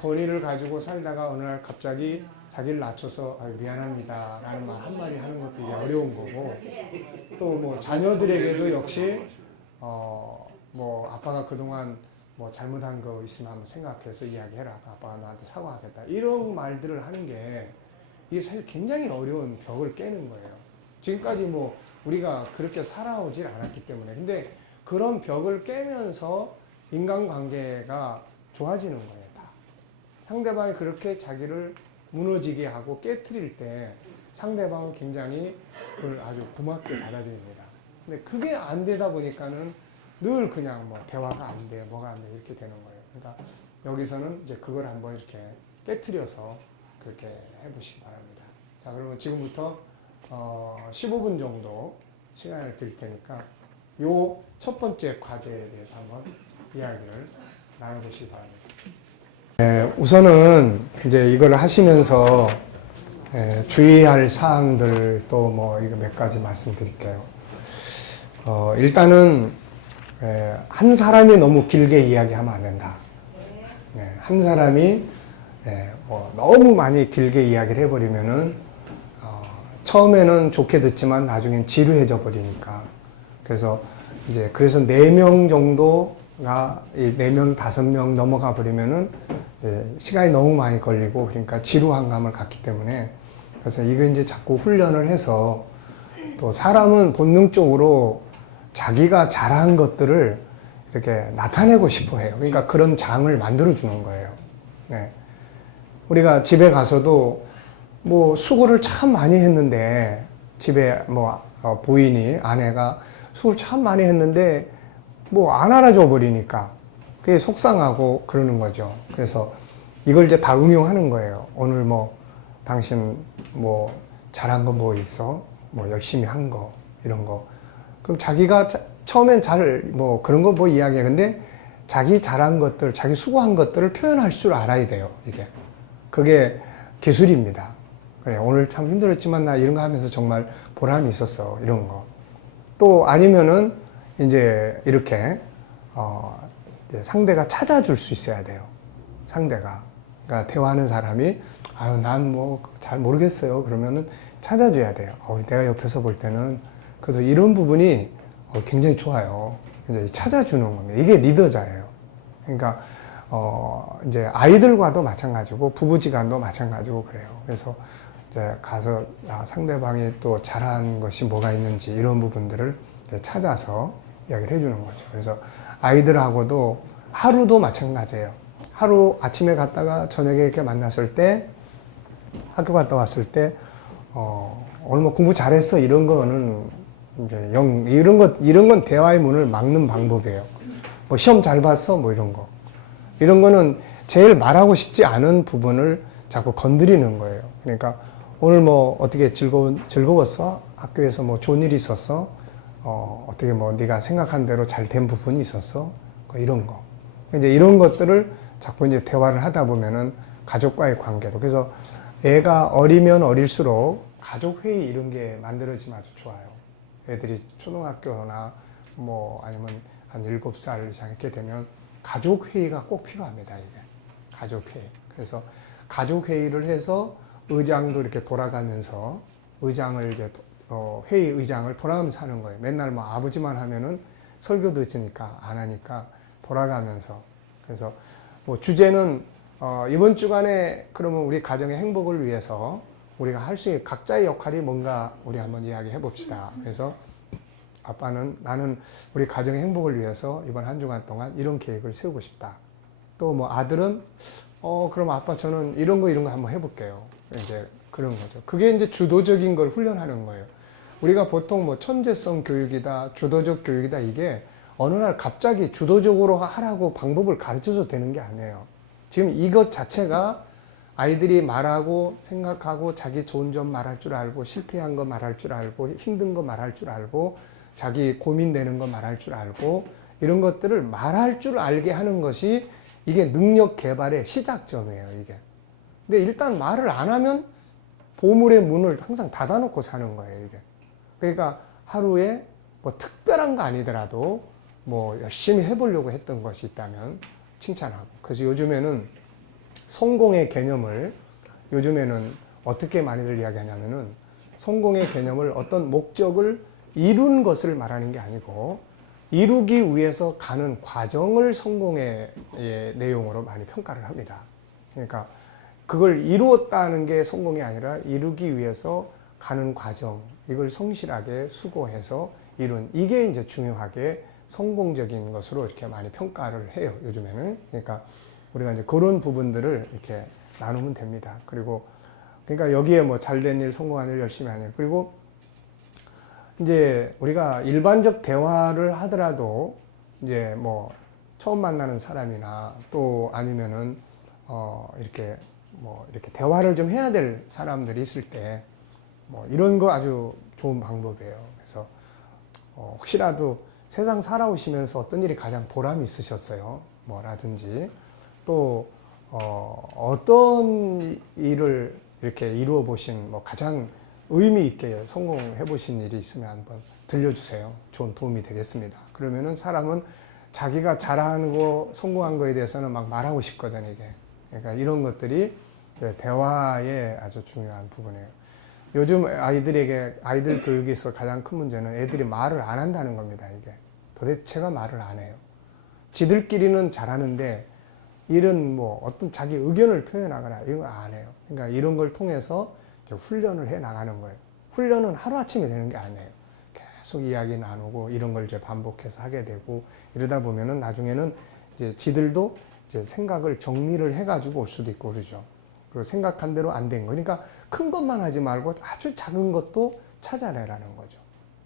권위를 가지고 살다가 어느 날 갑자기 자기를 낮춰서 미안합니다 라는 말 한마디 하는 것도 이게 어려운 거고, 또 뭐 자녀들에게도 역시 뭐 아빠가 그동안 뭐 잘못한 거 있으면 한번 생각해서 이야기해라, 아빠가 너한테 사과하겠다, 이런 말들을 하는 게 이게 사실 굉장히 어려운 벽을 깨는 거예요. 지금까지 뭐 우리가 그렇게 살아오질 않았기 때문에. 근데 그런 벽을 깨면서 인간관계가 좋아지는 거예요. 다 상대방이 그렇게 자기를 무너지게 하고 깨트릴 때 상대방은 굉장히 그걸 아주 고맙게 받아들입니다. 근데 그게 안 되다 보니까는 늘 그냥 뭐 대화가 안 돼, 뭐가 안 돼, 이렇게 되는 거예요. 그러니까 여기서는 이제 그걸 한번 이렇게 깨트려서 그렇게 해보시기 바랍니다. 자, 그러면 지금부터 15분 정도 시간을 드릴 테니까 요 첫 번째 과제에 대해서 한번 이야기를 나눠보시기 바랍니다. 네, 우선은 이제 이걸 하시면서 주의할 사항들 또 뭐 이거 몇 가지 말씀드릴게요. 일단은 한 사람이 너무 길게 이야기하면 안 된다. 한 사람이 뭐 너무 많이 길게 이야기를 해버리면은 처음에는 좋게 듣지만 나중엔 지루해져 버리니까. 그래서 4명 정도가 4명, 5명 넘어가 버리면은 시간이 너무 많이 걸리고, 그러니까 지루한 감을 갖기 때문에, 그래서 이거 이제 자꾸 훈련을 해서, 또 사람은 본능적으로 자기가 잘한 것들을 이렇게 나타내고 싶어 해요. 그러니까 그런 장을 만들어 주는 거예요. 네. 우리가 집에 가서도 뭐 수고를 참 많이 했는데, 집에 뭐 부인이, 아내가 수고를 참 많이 했는데 뭐 안 알아줘 버리니까 그게 속상하고 그러는 거죠. 그래서 이걸 이제 다 응용하는 거예요. 오늘 뭐 당신 뭐 잘한 거 뭐 있어? 뭐 열심히 한 거, 이런 거. 그럼 자기가 처음엔 뭐 그런 거 뭐 이야기해. 근데 자기 잘한 것들, 자기 수고한 것들을 표현할 줄 알아야 돼요. 그게 기술입니다. 그래, 오늘 참 힘들었지만 나 이런 거 하면서 정말 보람이 있었어, 이런 거. 또 아니면은 이제 이렇게 이제 상대가 찾아줄 수 있어야 돼요. 상대가. 그러니까 대화하는 사람이 아유 난 뭐 잘 모르겠어요. 그러면은 찾아줘야 돼요. 내가 옆에서 볼 때는 그래도 이런 부분이 굉장히 좋아요. 이제 찾아주는 겁니다. 이게 리더자예요. 그러니까 이제 아이들과도 마찬가지고 부부지간도 마찬가지고 그래요. 그래서 이제 가서 상대방이 또 잘한 것이 뭐가 있는지 이런 부분들을 찾아서 이야기를 해주는 거죠. 그래서 아이들하고도 하루도 마찬가지예요. 하루 아침에 갔다가 저녁에 이렇게 만났을 때, 학교 갔다 왔을 때, 오늘 뭐 공부 잘했어, 이런 거는 이제 이런 건 대화의 문을 막는 방법이에요. 뭐 시험 잘 봤어, 뭐 이런 거. 이런 거는 제일 말하고 싶지 않은 부분을 자꾸 건드리는 거예요. 그러니까 오늘 뭐 어떻게 즐거웠어? 학교에서 뭐 좋은 일이 있었어? 어떻게 뭐 네가 생각한 대로 잘 된 부분이 있었어? 이런 거. 이제 이런 것들을 자꾸 이제 대화를 하다 보면은 가족과의 관계도. 그래서 애가 어리면 어릴수록 가족회의 이런 게 만들어지면 아주 좋아요. 애들이 초등학교나 뭐 아니면 한 7살 이상 이렇게 되면 가족회의가 꼭 필요합니다, 이게. 가족회의. 그래서 가족회의를 해서 의장도 이렇게 돌아가면서 의장을 이제 회의 의장을 돌아가면서 하는 거예요. 맨날 뭐 아버지만 하면은 설교 듣으니까 안 하니까 돌아가면서. 그래서 뭐 주제는 이번 주간에 그러면 우리 가정의 행복을 위해서 우리가 할 수 있는 각자의 역할이 뭔가 우리 한번 이야기해 봅시다. 그래서 나는 우리 가정의 행복을 위해서 이번 한 주간 동안 이런 계획을 세우고 싶다. 또 뭐 아들은 그럼 아빠 저는 이런 거 한번 해볼게요. 이제 그런 거죠. 그게 이제 주도적인 걸 훈련하는 거예요. 우리가 보통 뭐 천재성 교육이다, 주도적 교육이다, 이게 어느 날 갑자기 주도적으로 하라고 방법을 가르쳐줘도 되는 게 아니에요. 지금 이것 자체가 아이들이 말하고 생각하고 자기 좋은 점 말할 줄 알고 실패한 거 말할 줄 알고 힘든 거 말할 줄 알고 자기 고민되는 거 말할 줄 알고 이런 것들을 말할 줄 알게 하는 것이 이게 능력 개발의 시작점이에요, 이게. 근데 일단 말을 안 하면 보물의 문을 항상 닫아놓고 사는 거예요, 이게. 그러니까 하루에 뭐 특별한 거 아니더라도 뭐 열심히 해보려고 했던 것이 있다면 칭찬하고. 그래서 요즘에는 성공의 개념을 요즘에는 어떻게 많이들 이야기하냐면은 성공의 개념을 어떤 목적을 이룬 것을 말하는 게 아니고 이루기 위해서 가는 과정을 성공의 내용으로 많이 평가를 합니다. 그러니까 그걸 이루었다는 게 성공이 아니라 이루기 위해서 가는 과정, 이걸 성실하게 수고해서 이룬, 이게 이제 중요하게 성공적인 것으로 이렇게 많이 평가를 해요, 요즘에는. 그러니까 우리가 이제 그런 부분들을 이렇게 나누면 됩니다. 그리고 그러니까 여기에 뭐 잘된 일, 성공한 일, 열심히 하는 일. 그리고 이제 우리가 일반적 대화를 하더라도 이제 뭐 처음 만나는 사람이나 또 아니면은 이렇게 뭐 이렇게 대화를 좀 해야 될 사람들이 있을 때 뭐 이런 거 아주 좋은 방법이에요. 그래서 혹시라도 세상 살아오시면서 어떤 일이 가장 보람이 있으셨어요? 뭐라든지 또 어떤 일을 이렇게 이루어 보신 뭐 가장 의미 있게 성공해 보신 일이 있으면 한번 들려주세요. 좋은 도움이 되겠습니다. 그러면은 사람은 자기가 잘하는 거, 성공한 거에 대해서는 막 말하고 싶거든, 이게. 그러니까 이런 것들이 대화의 아주 중요한 부분이에요. 요즘 아이들 교육에 있어 가장 큰 문제는 애들이 말을 안 한다는 겁니다, 이게. 도대체가 말을 안 해요. 지들끼리는 잘하는데 이런 뭐 어떤 자기 의견을 표현하거나 이런 걸 안 해요. 그러니까 이런 걸 통해서 이제 훈련을 해 나가는 거예요. 훈련은 하루아침에 되는 게 아니에요. 계속 이야기 나누고 이런 걸 이제 반복해서 하게 되고 이러다 보면은 나중에는 이제 지들도 이제 생각을 정리를 해가지고 올 수도 있고 그러죠. 그리고 생각한 대로 안 된 거. 그러니까 큰 것만 하지 말고 아주 작은 것도 찾아내라는 거죠.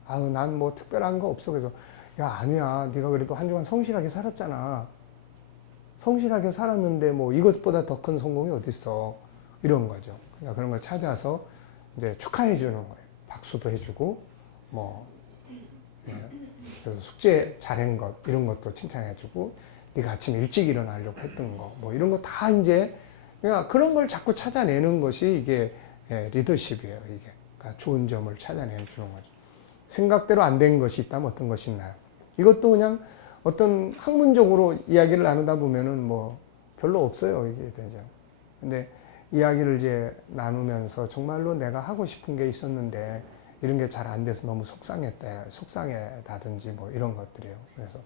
아우, 난 뭐 특별한 거 없어. 그래서 야, 아니야. 네가 그래도 한 주간 성실하게 살았잖아. 성실하게 살았는데 뭐 이것보다 더 큰 성공이 어딨어. 이런 거죠. 그러니까 그런 걸 찾아서 이제 축하해 주는 거예요. 박수도 해주고 뭐 그래서 숙제 잘한 것 이런 것도 칭찬해 주고 네가 아침 일찍 일어나려고 했던 거 뭐 이런 거 다 이제 그러니까 그런 걸 자꾸 찾아내는 것이 이게 리더십이에요. 이게 그러니까 좋은 점을 찾아내 주는 거죠. 생각대로 안 된 것이 있다면 어떤 것이 있나요? 이것도 그냥 어떤 학문적으로 이야기를 나누다 보면은 뭐 별로 없어요. 이게 되죠. 근데 이야기를 이제 나누면서 정말로 내가 하고 싶은 게 있었는데 이런 게 잘 안 돼서 너무 속상했다든지 뭐 이런 것들이에요. 그래서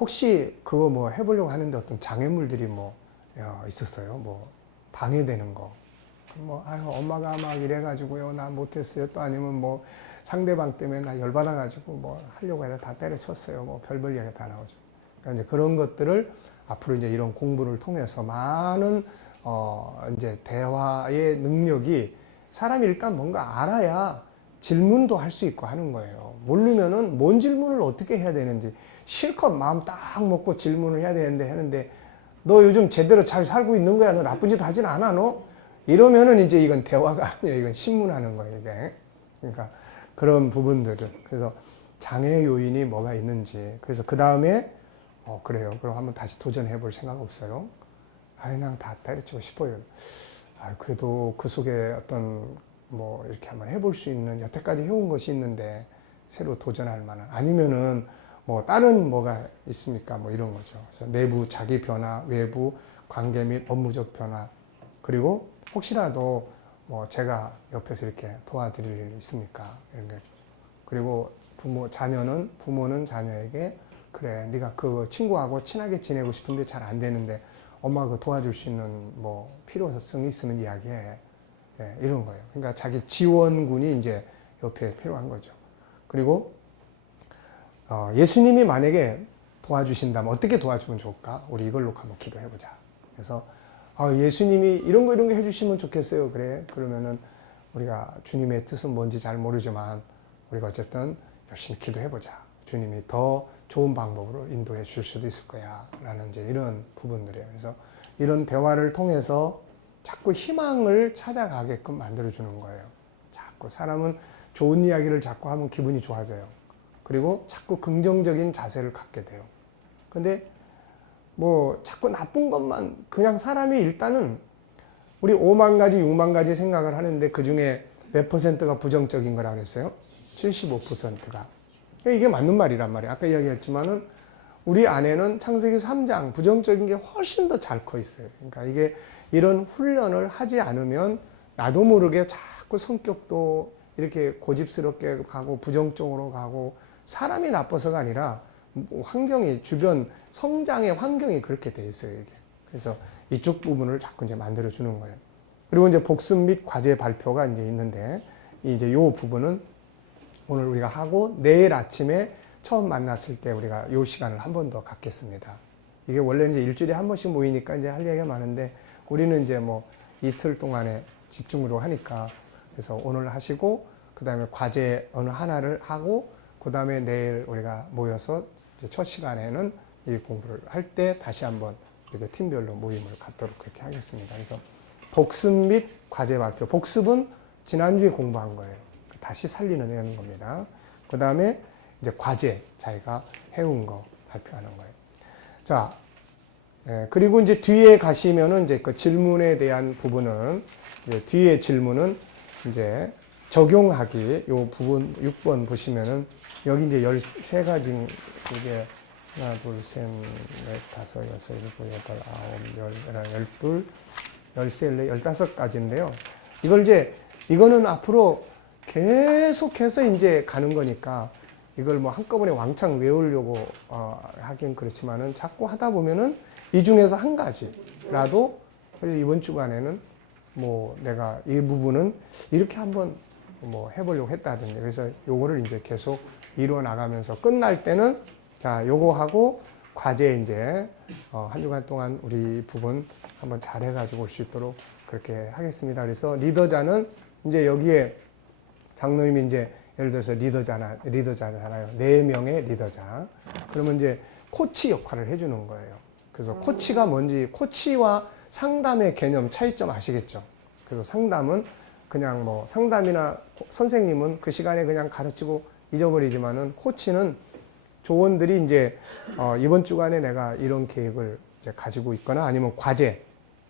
혹시 그거 뭐 해보려고 하는데 어떤 장애물들이 뭐 있었어요. 뭐 방해되는 거. 뭐 아유 엄마가 막 이래가지고요 나 못했어요. 또 아니면 뭐 상대방 때문에 나 열받아가지고 뭐 하려고 해서 다 때려쳤어요. 뭐 별별 이야기 다 나오죠. 그러니까 이제 그런 것들을 앞으로 이제 이런 공부를 통해서 많은 이제 대화의 능력이 사람이 일단 뭔가 알아야 질문도 할 수 있고 하는 거예요. 모르면은 뭔 질문을 어떻게 해야 되는지 실컷 마음 딱 먹고 질문을 해야 되는데 하는데 너 요즘 제대로 잘 살고 있는 거야? 너 나쁜 짓 하진 않아, 너? 이러면은 이제 이건 대화가 아니에요. 이건 신문하는 거예요, 이게. 그러니까 그런 부분들을. 그래서 장애 요인이 뭐가 있는지. 그래서 그 다음에, 그래요. 그럼 한번 다시 도전해 볼 생각 없어요? 그냥 다 때려치고 싶어요. 그래도 그 속에 어떤 뭐 이렇게 한번 해볼 수 있는 여태까지 해온 것이 있는데 새로 도전할 만한 아니면은 뭐 다른 뭐가 있습니까? 뭐 이런 거죠. 그래서 내부 자기 변화, 외부 관계 및 업무적 변화 그리고 혹시라도 뭐 제가 옆에서 이렇게 도와드릴 일 있습니까? 이런 게 그리고 부모는 자녀에게 그래 네가 그 친구하고 친하게 지내고 싶은데 잘 안 되는데 엄마가 그 도와줄 수 있는 뭐 필요성이 있으면 이야기해. 이런 거예요. 그러니까 자기 지원군이 이제 옆에 필요한 거죠. 그리고 예수님이 만약에 도와주신다면 어떻게 도와주면 좋을까? 우리 이걸로 한번 기도해보자. 그래서 예수님이 이런 거 해주시면 좋겠어요. 그래. 그러면은 우리가 주님의 뜻은 뭔지 잘 모르지만 우리가 어쨌든 열심히 기도해보자. 주님이 더 좋은 방법으로 인도해 줄 수도 있을 거야. 라는 이제 이런 부분들이에요. 그래서 이런 대화를 통해서 자꾸 희망을 찾아가게끔 만들어주는 거예요. 자꾸 사람은 좋은 이야기를 자꾸 하면 기분이 좋아져요. 그리고 자꾸 긍정적인 자세를 갖게 돼요. 근데 뭐 자꾸 나쁜 것만 그냥 사람이 일단은 우리 5만 가지, 6만 가지 생각을 하는데 그 중에 몇 %가 부정적인 거라고 그랬어요? 75%가. 이게 맞는 말이란 말이에요. 아까 이야기했지만은 우리 안에는 창세기 3장 부정적인 게 훨씬 더 잘 커 있어요. 그러니까 이게 이런 훈련을 하지 않으면 나도 모르게 자꾸 성격도 이렇게 고집스럽게 가고 부정적으로 가고 사람이 나빠서가 아니라 환경이 주변 성장의 환경이 그렇게 돼 있어요. 이게. 그래서 이쪽 부분을 자꾸 이제 만들어 주는 거예요. 그리고 이제 복습 및 과제 발표가 이제 있는데 이제 요 부분은 오늘 우리가 하고 내일 아침에 처음 만났을 때 우리가 요 시간을 한 번 더 갖겠습니다. 이게 원래는 이제 일주일에 한 번씩 모이니까 이제 할 얘기가 많은데 우리는 이제 뭐 이틀 동안에 집중으로 하니까 그래서 오늘 하시고 그 다음에 과제 어느 하나를 하고 그 다음에 내일 우리가 모여서 이제 첫 시간에는 이 공부를 할 때 다시 한번 이렇게 팀별로 모임을 갖도록 그렇게 하겠습니다. 그래서 복습 및 과제 발표. 복습은 지난주에 공부한 거예요. 다시 살리는 겁니다. 그 다음에 이제 과제, 자기가 해온 거 발표하는 거예요. 자, 그리고 이제 뒤에 가시면은 이제 그 질문에 대한 부분은 이제 뒤에 질문은 이제 적용하기 요 부분 6번 보시면은 여기 이제 13가지 이게 하나, 둘, 셋, 넷, 다섯, 여섯, 일곱, 여덟, 아홉, 열, 열둘, 열세, 열네, 15가지인데요. 이걸 이제 이거는 앞으로 계속해서 이제 가는 거니까 이걸 뭐 한꺼번에 왕창 외우려고 하긴 그렇지만은 자꾸 하다 보면은 이 중에서 한 가지라도 이번 주간에는 뭐 내가 이 부분은 이렇게 한번 뭐 해보려고 했다든지 그래서 요거를 이제 계속 이루어 나가면서 끝날 때는 자 요거 하고 과제 이제 한 주간 동안 우리 부분 한번 잘 해가지고 올 수 있도록 그렇게 하겠습니다. 그래서 리더자는 이제 여기에 장로님이 이제 예를 들어서 리더잖아요. 4명의 리더자. 그러면 이제 코치 역할을 해주는 거예요. 그래서 코치가 뭔지, 코치와 상담의 개념 차이점 아시겠죠? 그래서 상담은 그냥 뭐 상담이나 선생님은 그 시간에 그냥 가르치고 잊어버리지만은 코치는 조원들이 이제 이번 주간에 내가 이런 계획을 이제 가지고 있거나 아니면 과제,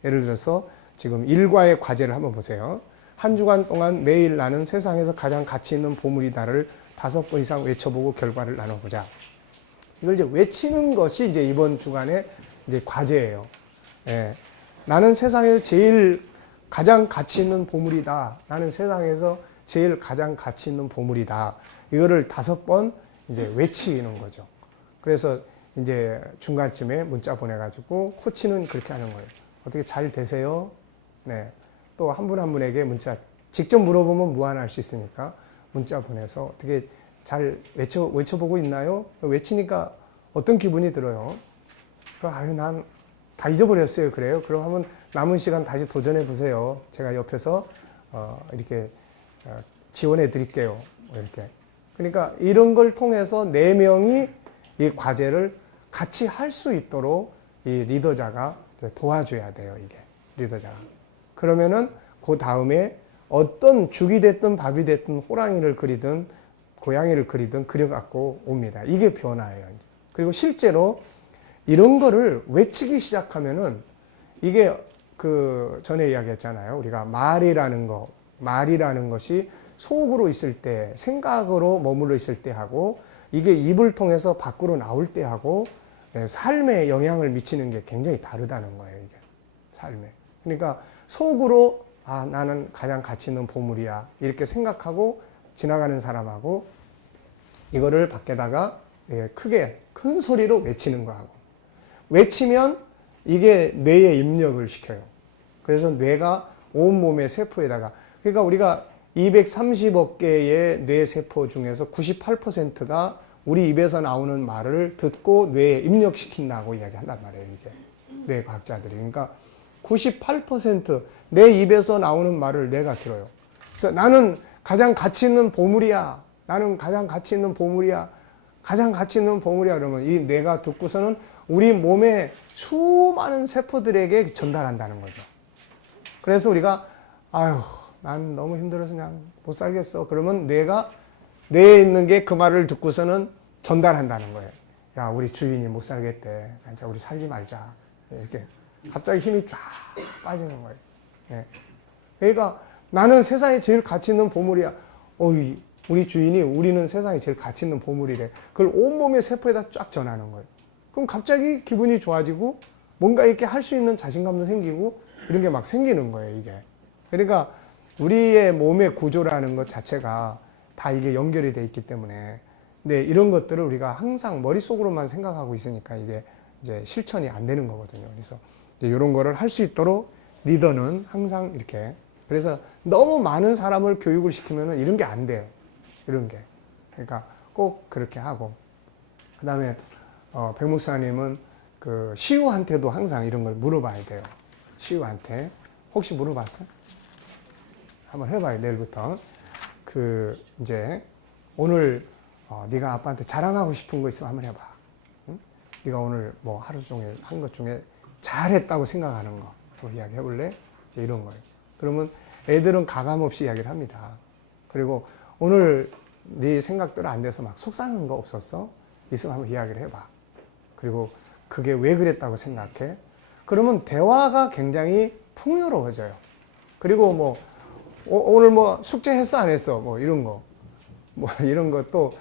예를 들어서 지금 일과의 과제를 한번 보세요. 한 주간 동안 매일 나는 세상에서 가장 가치 있는 보물이다를 5번 이상 외쳐보고 결과를 나눠보자. 이걸 이제 외치는 것이 이제 이번 주간의 이제 과제예요. 예. 나는 세상에서 제일 가장 가치 있는 보물이다. 나는 세상에서 제일 가장 가치 있는 보물이다. 이거를 5번 이제 외치는 거죠. 그래서 이제 중간쯤에 문자 보내가지고 코치는 그렇게 하는 거예요. 어떻게 잘 되세요? 네. 또 한 분 한 분에게 문자 직접 물어보면 무한할 수 있으니까 문자 보내서 어떻게 잘 외쳐보고 있나요? 외치니까 어떤 기분이 들어요? 아유, 난 다 잊어버렸어요. 그래요? 그럼 한번 남은 시간 다시 도전해 보세요. 제가 옆에서 이렇게 지원해 드릴게요. 이렇게. 그러니까 이런 걸 통해서 4명이 이 과제를 같이 할 수 있도록 이 리더자가 도와줘야 돼요. 이게 리더자가. 그러면은 그 다음에 어떤 죽이 됐든 밥이 됐든 호랑이를 그리든 고양이를 그리든 그려갖고 옵니다. 이게 변화예요. 그리고 실제로 이런 거를 외치기 시작하면은 이게 그 전에 이야기했잖아요. 우리가 말이라는 것이 속으로 있을 때, 생각으로 머물러 있을 때 하고 이게 입을 통해서 밖으로 나올 때 하고 삶에 영향을 미치는 게 굉장히 다르다는 거예요. 이게 삶에. 그러니까 속으로 나는 가장 가치 있는 보물이야 이렇게 생각하고 지나가는 사람하고 이거를 밖에다가 크게 큰 소리로 외치는 거하고 외치면 이게 뇌에 입력을 시켜요. 그래서 뇌가 온몸의 세포에다가 그러니까 우리가 230억 개의 뇌세포 중에서 98%가 우리 입에서 나오는 말을 듣고 뇌에 입력시킨다고 이야기한단 말이에요. 이게 뇌과학자들이. 그러니까 98%내 입에서 나오는 말을 뇌가 들어요. 그래서 나는 가장 가치 있는 보물이야. 나는 가장 가치 있는 보물이야. 가장 가치 있는 보물이야. 그러면 이 뇌가 듣고서는 우리 몸의 수많은 세포들에게 전달한다는 거죠. 그래서 우리가 아유, 난 너무 힘들어서 그냥 못 살겠어. 그러면 뇌가 뇌에 있는 게 그 말을 듣고서는 전달한다는 거예요. 야, 우리 주인이 못 살겠대. 자, 우리 살지 말자. 이렇게 갑자기 힘이 쫙 빠지는 거예요. 네. 그러니까 나는 세상에 제일 가치 있는 보물이야. 우리 주인이 우리는 세상에 제일 가치 있는 보물이래. 그걸 온몸의 세포에다 쫙 전하는 거예요. 그럼 갑자기 기분이 좋아지고 뭔가 이렇게 할 수 있는 자신감도 생기고 이런 게 막 생기는 거예요, 이게. 그러니까 우리의 몸의 구조라는 것 자체가 다 이게 연결이 돼 있기 때문에 근데 이런 것들을 우리가 항상 머릿속으로만 생각하고 있으니까 이게 이제 실천이 안 되는 거거든요. 그래서 이제 이런 거를 할 수 있도록 리더는 항상 이렇게 그래서 너무 많은 사람을 교육을 시키면은 이런 게 안 돼요. 이런 게. 그러니까 꼭 그렇게 하고 그 다음에 백 목사님은 그 시우한테도 항상 이런 걸 물어봐야 돼요. 시우한테 혹시 물어봤어? 한번 해봐요. 내일부터 그 이제 오늘 네가 아빠한테 자랑하고 싶은 거 있으면 한번 해봐. 응? 네가 오늘 뭐 하루 종일 한 것 중에 잘했다고 생각하는 거 이야기 해볼래? 이런 거예요. 그러면 애들은 가감 없이 이야기를 합니다. 그리고 오늘 네 생각대로 안 돼서 막 속상한 거 없었어? 있으면 한번 이야기를 해봐. 그리고 그게 왜 그랬다고 생각해? 그러면 대화가 굉장히 풍요로워져요. 그리고 뭐 오늘 뭐 숙제했어 안 했어? 뭐 이런 거. 뭐 이런 것도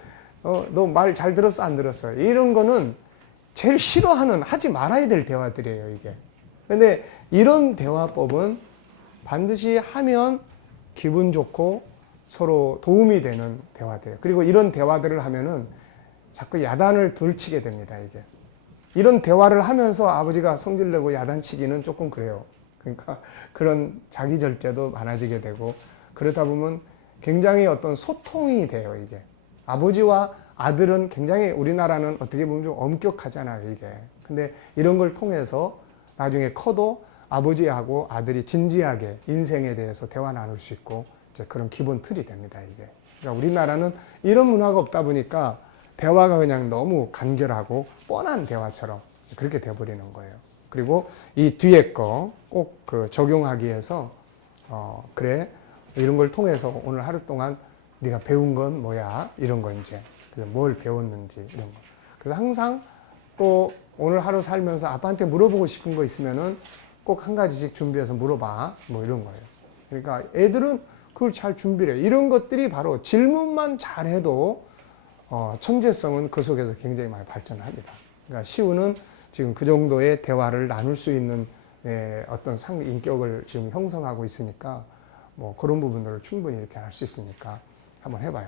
너 말 잘 들었어 안 들었어? 이런 거는 제일 싫어하는 하지 말아야 될 대화들이에요, 이게. 근데 이런 대화법은 반드시 하면 기분 좋고 서로 도움이 되는 대화들이에요. 그리고 이런 대화들을 하면은 자꾸 야단을 덜 치게 됩니다, 이게. 이런 대화를 하면서 아버지가 성질내고 야단치기는 조금 그래요. 그러니까 그런 자기 절제도 많아지게 되고 그러다 보면 굉장히 어떤 소통이 돼요, 이게. 아버지와 아들은 굉장히 우리나라는 어떻게 보면 좀 엄격하잖아요, 이게. 근데 이런 걸 통해서 나중에 커도 아버지하고 아들이 진지하게 인생에 대해서 대화 나눌 수 있고 이제 그런 기본 틀이 됩니다, 이게. 그러니까 우리나라는 이런 문화가 없다 보니까 대화가 그냥 너무 간결하고 뻔한 대화처럼 그렇게 돼버리는 거예요. 그리고 이 뒤에 거 꼭 그 적용하기 위해서 그래 이런 걸 통해서 오늘 하루 동안 네가 배운 건 뭐야 이런 거 이제 뭘 배웠는지 이런 거. 그래서 항상 또 오늘 하루 살면서 아빠한테 물어보고 싶은 거 있으면은 꼭 한 가지씩 준비해서 물어봐 뭐 이런 거예요. 그러니까 애들은 그걸 잘 준비를 해요. 이런 것들이 바로 질문만 잘해도 천재성은 그 속에서 굉장히 많이 발전합니다. 그러니까 시우는 지금 그 정도의 대화를 나눌 수 있는 어떤 인격을 지금 형성하고 있으니까 뭐 그런 부분들을 충분히 이렇게 할 수 있으니까 한번 해봐요.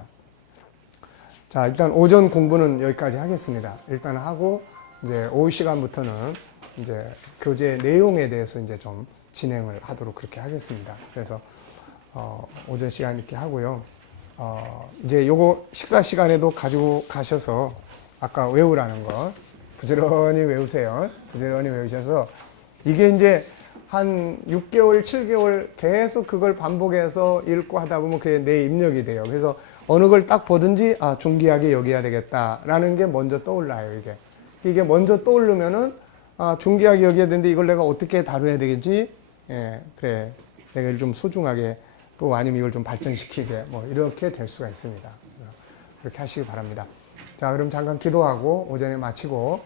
자, 일단 오전 공부는 여기까지 하겠습니다. 일단 하고 이제 오후 시간부터는 이제 교재 내용에 대해서 이제 좀 진행을 하도록 그렇게 하겠습니다. 그래서 오전 시간 이렇게 하고요. 이제 요거 식사 시간에도 가지고 가셔서 아까 외우라는 거 부지런히 외우세요. 부지런히 외우셔서 이게 이제 한 6개월, 7개월 계속 그걸 반복해서 읽고 하다 보면 그게 내 입력이 돼요. 그래서 어느 걸 딱 보든지 중기하게 여겨야 되겠다라는 게 먼저 떠올라요, 이게. 이게 먼저 떠오르면은 중기하게 여겨야 되는데 이걸 내가 어떻게 다뤄야 되겠지? 예, 그래. 내가 이걸 좀 소중하게 또 아니면 이걸 좀 발전시키게 뭐 이렇게 될 수가 있습니다. 그렇게 하시기 바랍니다. 자, 그럼 잠깐 기도하고 오전에 마치고